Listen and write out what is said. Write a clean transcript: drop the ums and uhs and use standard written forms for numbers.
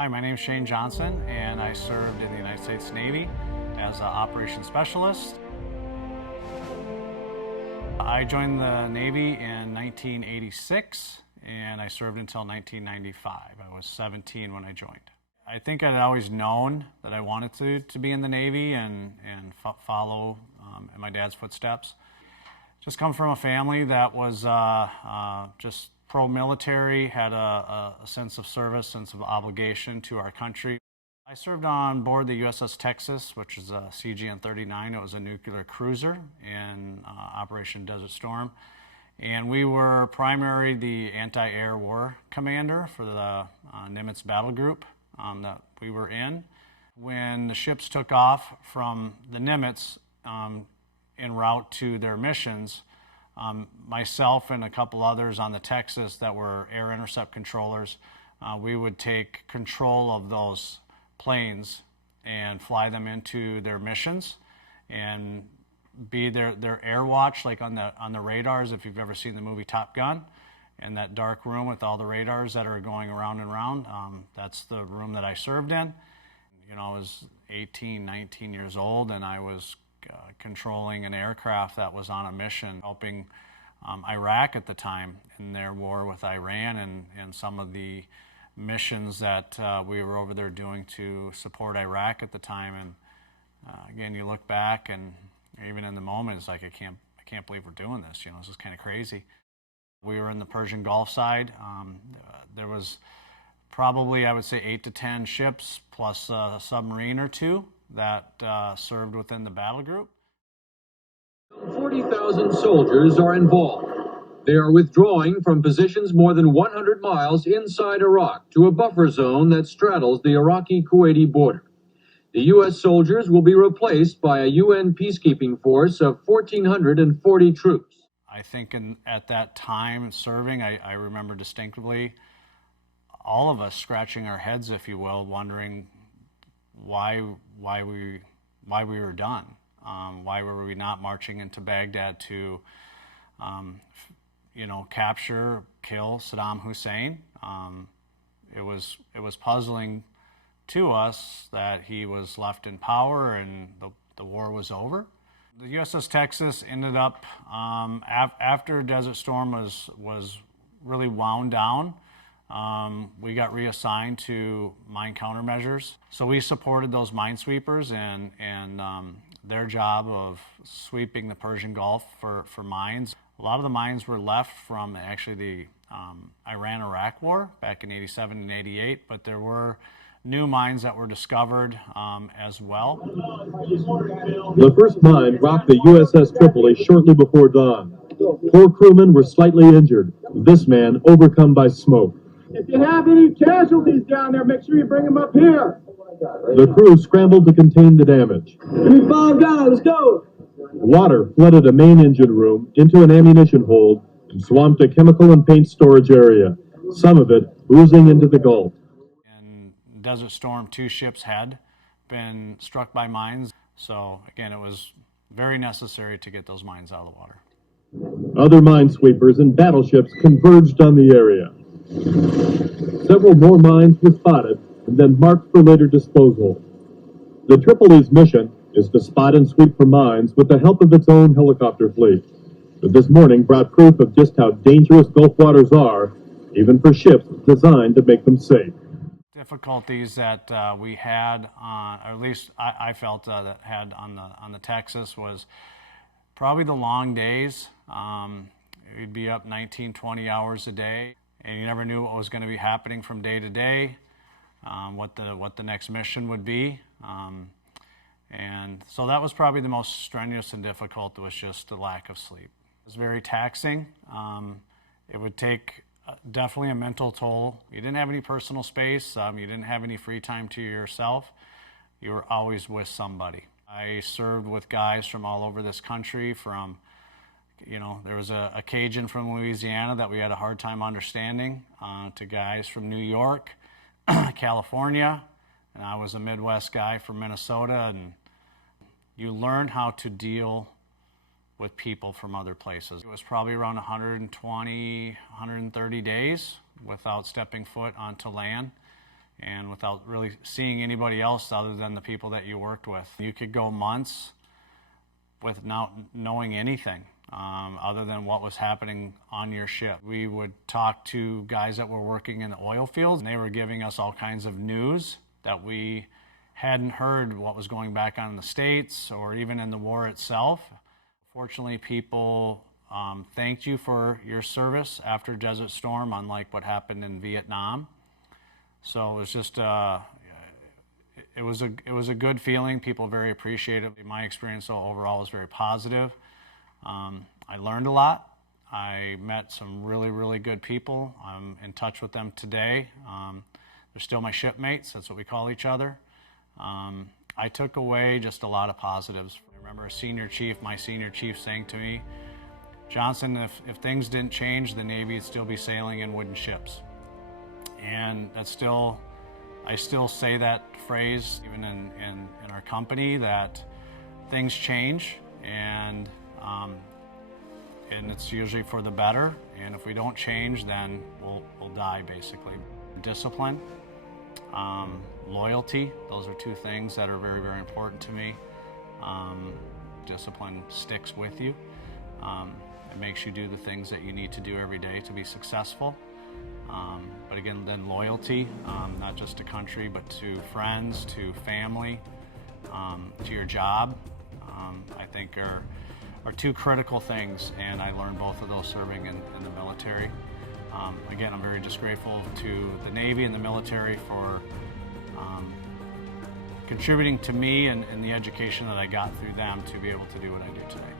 Hi, my name is Shane Johnson, and I served in the United States Navy as an operations specialist. I joined the Navy in 1986, and I served until 1995. I was 17 when I joined. I think I'd always known that I wanted to be in the Navy and follow in my dad's footsteps. Just come from a family that was just pro-military, had a sense of service, sense of obligation to our country. I served on board the USS Texas, which is a CGN-39. It was a nuclear cruiser in Operation Desert Storm. And we were primarily the anti-air war commander for the Nimitz battle group that we were in. When the ships took off from the Nimitz en route to their missions, myself and a couple others on the Texas that were air intercept controllers, we would take control of those planes and fly them into their missions and be their air watch, like on the radars, if you've ever seen the movie Top Gun, in that dark room with all the radars that are going around and around. That's the room that I served in. You know, I was 18, 19 years old, and I was controlling an aircraft that was on a mission helping Iraq at the time in their war with Iran and some of the missions that we were over there doing to support Iraq at the time. And again, you look back, and even in the moment, it's like, I can't believe we're doing this. You know, this is kind of crazy. We were in the Persian Gulf side. There was probably, I would say, 8 to 10 ships plus a submarine or two that served within the battle group. 40,000 soldiers are involved. They are withdrawing from positions more than 100 miles inside Iraq to a buffer zone that straddles the Iraqi-Kuwaiti border. The U.S. soldiers will be replaced by a UN peacekeeping force of 1,440 troops. I think at that time serving, I remember distinctively all of us scratching our heads, if you will, wondering why we were done. Why were we not marching into Baghdad to, capture, kill Saddam Hussein? It was puzzling to us that he was left in power and the war was over. The USS Texas ended up, after Desert Storm was really wound down, we got reassigned to mine countermeasures. So we supported those minesweepers and their job of sweeping the Persian Gulf for mines. A lot of the mines were left from actually the Iran-Iraq war back in 87 and 88, but there were new mines that were discovered as well. The first mine rocked the USS Tripoli shortly before dawn. 4 crewmen were slightly injured, this man overcome by smoke. If you have any casualties down there, make sure you bring them up here. The crew scrambled to contain the damage. Give me 5 guys, let's go. Water flooded a main engine room into an ammunition hold and swamped a chemical and paint storage area, some of it oozing into the Gulf. In Desert Storm, 2 ships had been struck by mines, so again, it was very necessary to get those mines out of the water. Other minesweepers and battleships converged on the area. Several more mines were spotted and then marked for later disposal. The Tripoli's mission is to spot and sweep for mines with the help of its own helicopter fleet. But this morning brought proof of just how dangerous Gulf waters are, even for ships designed to make them safe. Difficulties that we had, or at least I felt that had on the Texas, was probably the long days. We'd be up 19, 20 hours a day, and you never knew what was going to be happening from day to day, what the next mission would be. And so that was probably the most strenuous and difficult, was just the lack of sleep. It was very taxing. It would take definitely a mental toll. You didn't have any personal space. You didn't have any free time to yourself. You were always with somebody. I served with guys from all over this country. There was a Cajun from Louisiana that we had a hard time understanding, to guys from New York, California, and I was a Midwest guy from Minnesota. And you learn how to deal with people from other places. It was probably around 120, 130 days without stepping foot onto land and without really seeing anybody else other than the people that you worked with. You could go months with not knowing anything other than what was happening on your ship. We would talk to guys that were working in the oil fields, and they were giving us all kinds of news that we hadn't heard what was going back on in the States or even in the war itself. Fortunately, people thanked you for your service after Desert Storm, unlike what happened in Vietnam. So it was just, it was a good feeling. People very appreciative. My experience overall was very positive. I learned a lot. I met some really, really good people. I'm in touch with them today. They're still my shipmates. That's what we call each other. I took away just a lot of positives. I remember my senior chief saying to me, "Johnson, if things didn't change, the Navy would still be sailing in wooden ships." And I still say that phrase even in our company, that things change, and it's usually for the better. And if we don't change, then we'll die, basically. Discipline, loyalty, those are two things that are very, very important to me. Discipline sticks with you. It makes you do the things that you need to do every day to be successful. But again, then loyalty, not just to country, but to friends, to family, to your job, I think are two critical things, and I learned both of those serving in the military. Again, I'm very just grateful to the Navy and the military for contributing to me and the education that I got through them to be able to do what I do today.